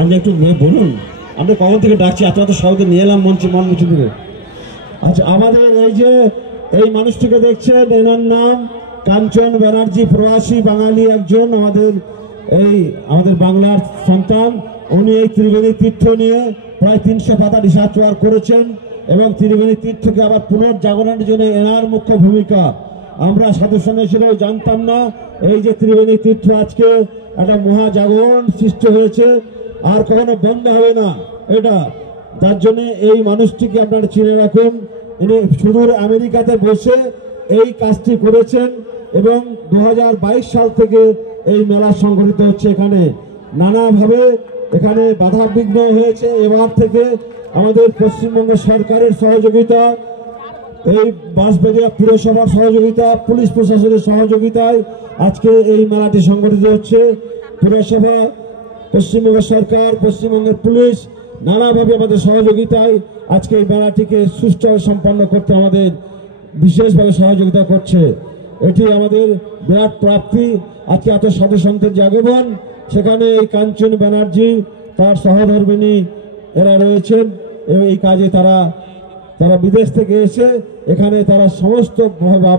আপনি একটু বলুন, আমরা কখন থেকে ডাকছি, আপনারা তো সবাইকে নিয়ে এলাম মঞ্চে থেকে। আচ্ছা, আমাদের এই মানুষটিকে দেখছেন, এনার নাম কাঞ্চন ব্যানার্জি, প্রবাসী বাঙালি একজন, আমাদের বাংলার সন্তান। উনি এই ত্রিবেণী তীর্থ নিয়ে প্রায় 300 পাতা রিসার্চ ওয়ার্ক করেছেন এবং ত্রিবেণী তীর্থকে আবার পুনর্জাগরণের জন্য এনার মুখ্য ভূমিকা। আমরা সাধু সন্ন্যাসীরাও জানতাম না এই যে ত্রিবেণী তীর্থ আজকে একটা মহাজাগরণ সৃষ্টি হয়েছে, আর কখনো বন্ধ হবে না এটা। তার জন্য এই মানুষটিকে আপনারা চিনে রাখুন। ইনি সুদূর আমেরিকাতে বসে এই কাজটি করেছেন এবং 2022 সাল থেকে এই মেলা সংগঠিত হচ্ছে। এখানে নানাভাবে এখানে বাধা বিঘ্ন হয়েছে। এবার থেকে আমাদের পশ্চিমবঙ্গ সরকারের সহযোগিতা, এই বাঁশবেড়িয়া পুরসভার সহযোগিতা, পুলিশ প্রশাসনের সহযোগিতায় আজকে এই মেলাটি সংগঠিত হচ্ছে। পুরসভা, পশ্চিমবঙ্গ সরকার, পশ্চিমবঙ্গের পুলিশ নানাভাবে আমাদের সহযোগিতায় আজকে এই মেলাটিকে সুষ্ঠুভাবে সম্পন্ন করতে আমাদের বিশেষভাবে সহযোগিতা করছে। এটি আমাদের বিরাট প্রাপ্তি। আজকে এত সাধু সন্তের আগমন, সেখানে এই কাঞ্চন ব্যানার্জি তার সহধর্মিনী এরা রয়েছেন এবং এই কাজে তারা বিদেশ থেকে এসে এখানে তারা সমস্ত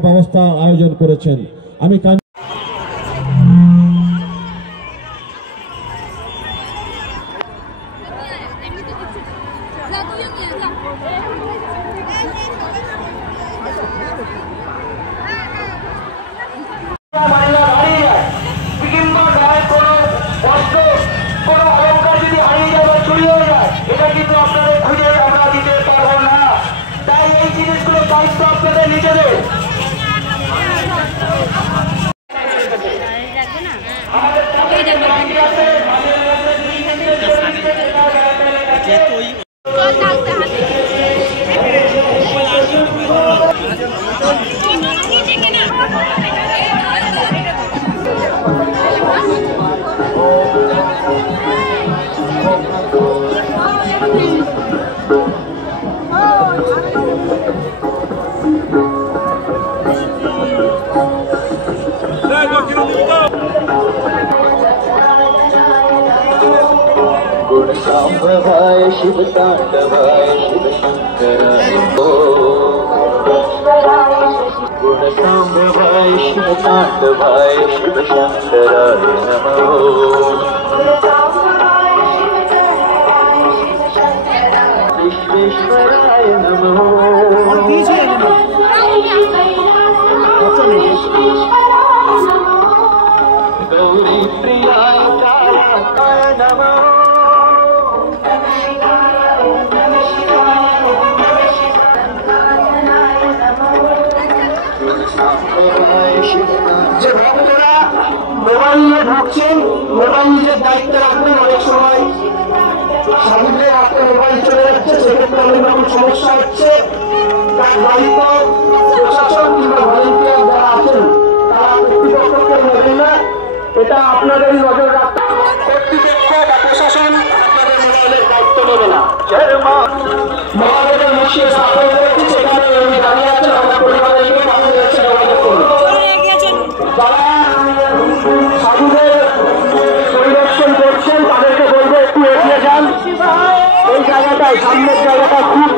ব্যবস্থা আয়োজন করেছেন। আমি गुणसाम्भवाय शिव तांडवाय शिव शंकराय गुणसाम्भवाय शिव तांडवाय शिव शंकराय नमः विश्वेश्वराय नमः गौरी प्रियाय कालाय नमः যে ভক্তরা মোবাইল নিয়ে ঢুকছেন, মোবাইল নিজের দায়িত্ব রাখবেন। অনেক সময় সামনে আপনার মোবাইল চলে যাচ্ছে, সেক্ষেত্রে অনেক রকম সমস্যা হচ্ছে। তার দায়িত্ব প্রশাসন কিংবা ভলেন্টিয়ার যারা আছেন তারা কর্তৃপক্ষকে নেবেন না, এটা আপনাদের নজর রাখতে। কর্তৃপক্ষ বা প্রশাসন আপনাদের মোবাইলের দায়িত্ব নেবে না। মহাদেবের মুশিয়ে স্থাপন করেছি, সেখানে উনি দাঁড়িয়ে আছেন, আমরা পরিবারের নিয়ে পাশে রয়েছে যোগাযোগ করুন। যারা সাধুদের পরিদর্শন করছেন তাদেরকে বলবো একটু এগিয়ে যান। এই জায়গাটায়, সামনের জায়গাটা খুব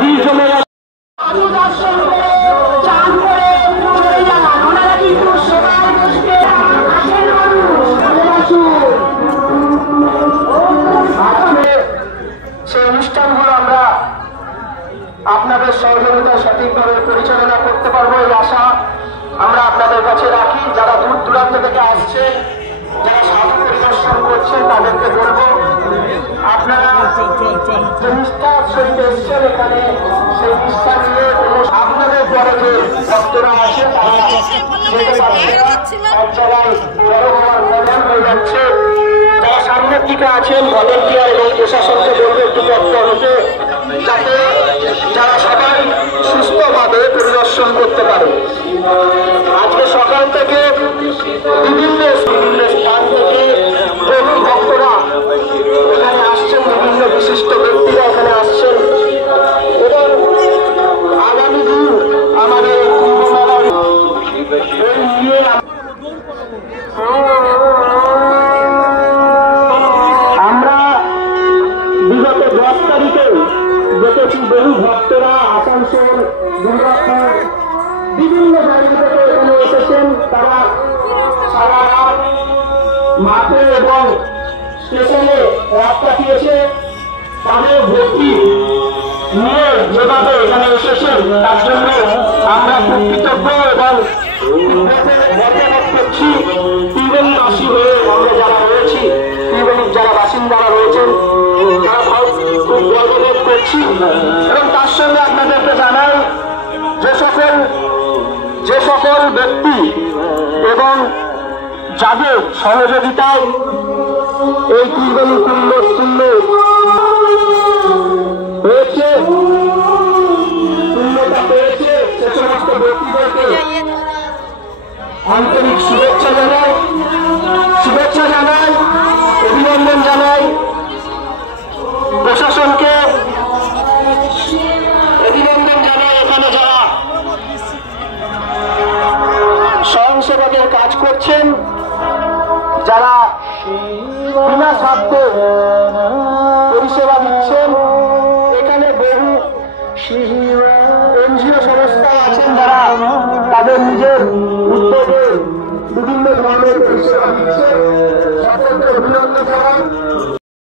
ভিড় জমে গেছে। সেই অনুষ্ঠানগুলো আমরা আপনাদের সহযোগিতা সঠিকভাবে পরিচালনা করতে পারবো, এই আশা আমরা আপনাদের কাছে রাখি। যারা দূর দূরান্ত থেকে আসছেন, যারা সাধু পরিদর্শন করছেন, তাদেরকে বলবো আপনারা যে নিষ্ঠার সহিত এসছেন এখানে, সেই নিষ্ঠা নিয়ে আপনাদের পরে যে ভক্তরা আছে তারা যেতে পারছে এক জায়গায় জড়ো হওয়ার প্রবলেম হয়ে যাচ্ছে। যারা সামনের দিকে আছেন ভলেন্টিয়ার এবং প্রশাসনকে বলবে একটু তৎপর হতে, যাতে যারা সবাই সুস্থভাবে পরিদর্শন করতে পারে। আজকে সকাল থেকে বিভিন্ন স্থান থেকে বহু ভক্তরা এখানে আসছেন, বিভিন্ন বিশিষ্ট ব্যক্তিরা এখানে আসছেন এবং আগামী দিন আমাদের কুম্ভ মেলা নিয়ে মাঠে এবং স্টেশনে রাত কাটিয়েছে, তাদের ভর্তি নিয়ে যেভাবে এখানে এসেছেন তার জন্য আমরা খুব কৃতজ্ঞ এবং গর্ববোধ করছি। ত্রিবেণীবাসী হয়ে আমরা যারা রয়েছি, ত্রিবেণীর যারা বাসিন্দারা রয়েছেন তারা খুব গর্ববোধ করছি। এবং তার সঙ্গে আপনাদেরকে জানাই যে সকল ব্যক্তি এবং যাদের সহযোগিতায় এই ত্রিবেণী কুণ্ড শূন্য হয়েছে, শূন্যতা পেয়েছে, সে সমস্ত ব্যক্তিদেরকে আন্তরিক শুভেচ্ছা জানাই, অভিনন্দন জানাই। প্রশাসনকে অভিনন্দন জানাই। এখানে যারা স্বয়ংসেবকের কাজ করছেন, যারা বিনা স্বার্থে পরিষেবা দিচ্ছেন, এখানে বহু এনজিও সংস্থা আছেন যারা তাদের নিজের উদ্যোগে বিভিন্ন ধরনের পরিষেবা দিচ্ছেন। সকলকে অভিনন্দন জানাই।